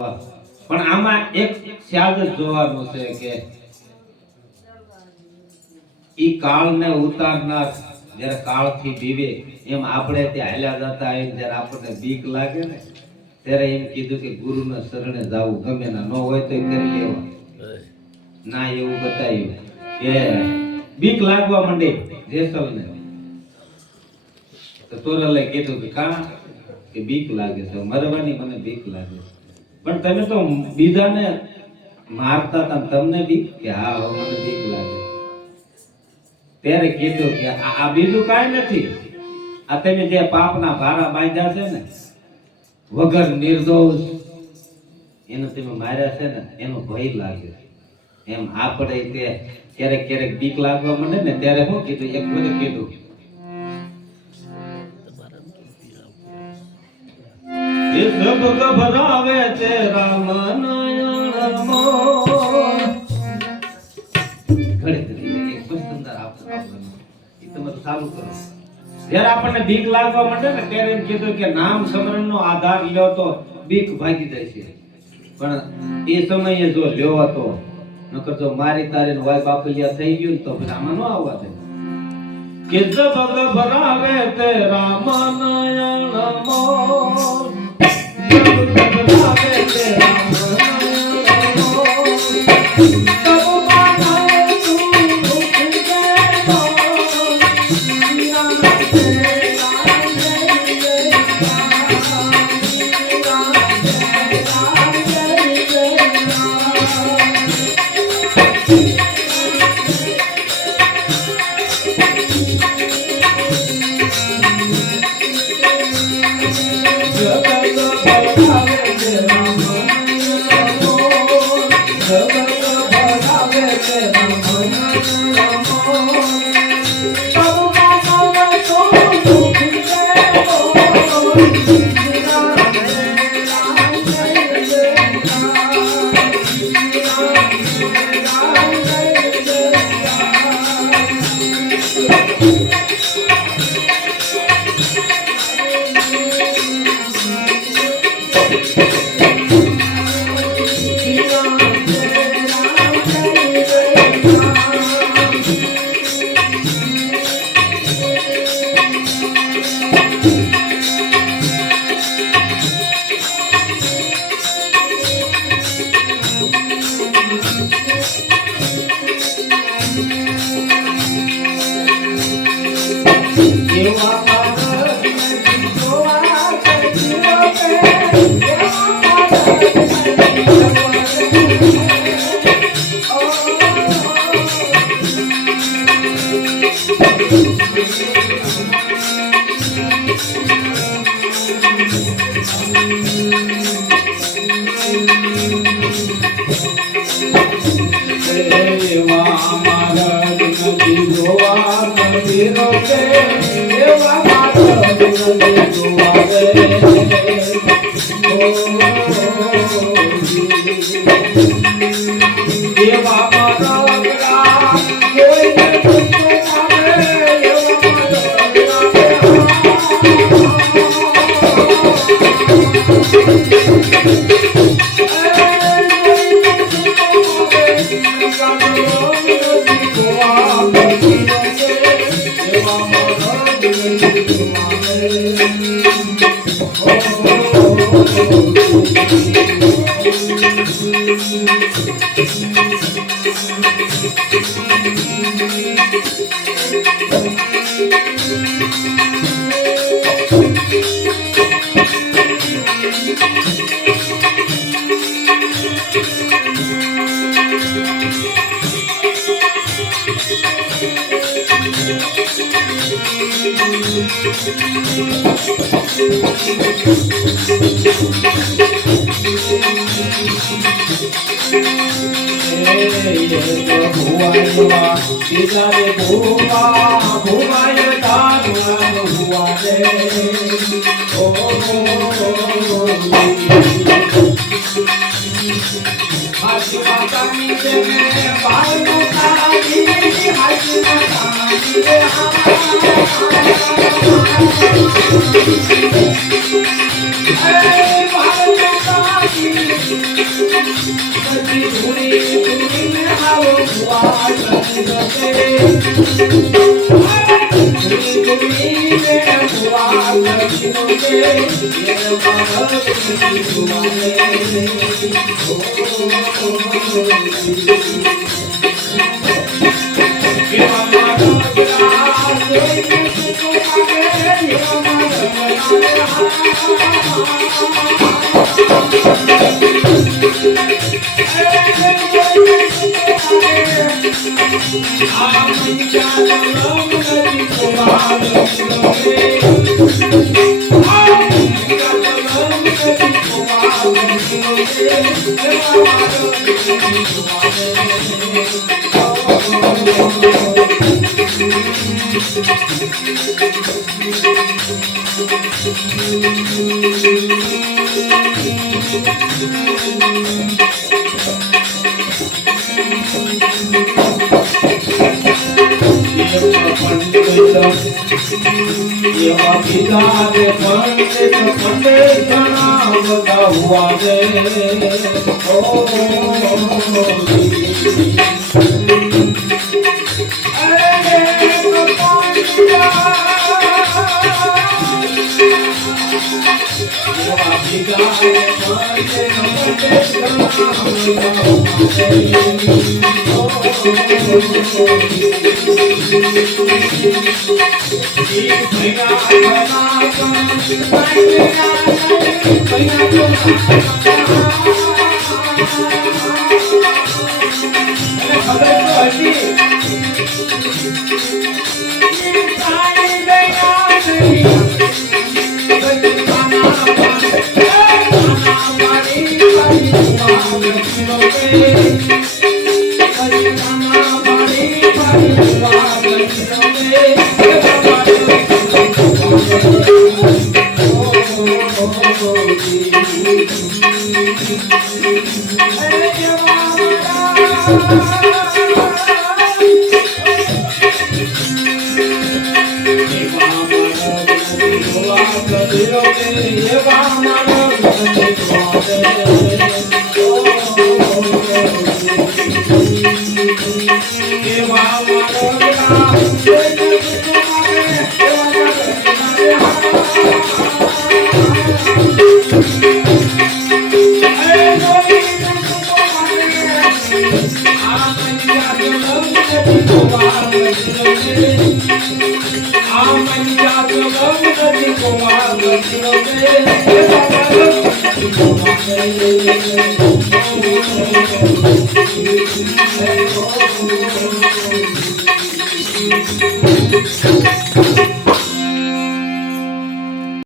પણ આમાં એક સ્યાદ જ જોવાનું છે કે ઈ કાળને ઉતારનાર જ્યારે કાળથી બીવે એમ આપણે ત્યાં હાલ્યા જતા હોય જ્યારે આપણને બીક લાગે ને ત્યારે એમ કીધું કે ગુરુના શરણે જાવું ગમે ના ન હોય તો કરી લેવા ના એવું બતાવ્યું કે બીક લાગવા માંડે જેસલને તો તોરલે કીધું કે કા કે બીક લાગે છે મરવાની મને બીક લાગે છે પણ તમે તો બીજાને મારતા હતા તમને બીક કે હા મને બીક લાગે ત્યારે કીધું કે આ બીજું કાંઈ નથી આ તમે જે પાપના ભારા બાંધ્યા છે ને વગર નિર્દોષ એને તમે માર્યા છે ને એનો ભય લાગે એમ આપણે તે ક્યારેક ક્યારેક બીક લાગવા માંડે ને ત્યારે શું કીધું એક બધું કીધું ये सब घबरावे तेरा मन मो ઘડી એક પસંદદાર આપતો એ તમારું ચાલુ કરો જ્યારે આપણને બીક લાગવા માંડે ને ત્યારે એમ કીધું કે નામ સ્મરણનો આધાર લ્યો તો બીક ભાગી જાય છે પણ એ સમયે જો લ્યો હતો નકર જો મારી તારી હોય બાપલિયા થઈ ગયું તો પછી આમાં ન આવવા દે કે જબ ઘબરાવે તેરા મન મો પછી ધૂણી ધૂણીને આવો વાળ ગતે ધૂણી ધૂણીને વાળ ગતે એ મારી સુવાને એવા પિતા ને પંડિત ઘણા બધા હુઆ રે Thank you.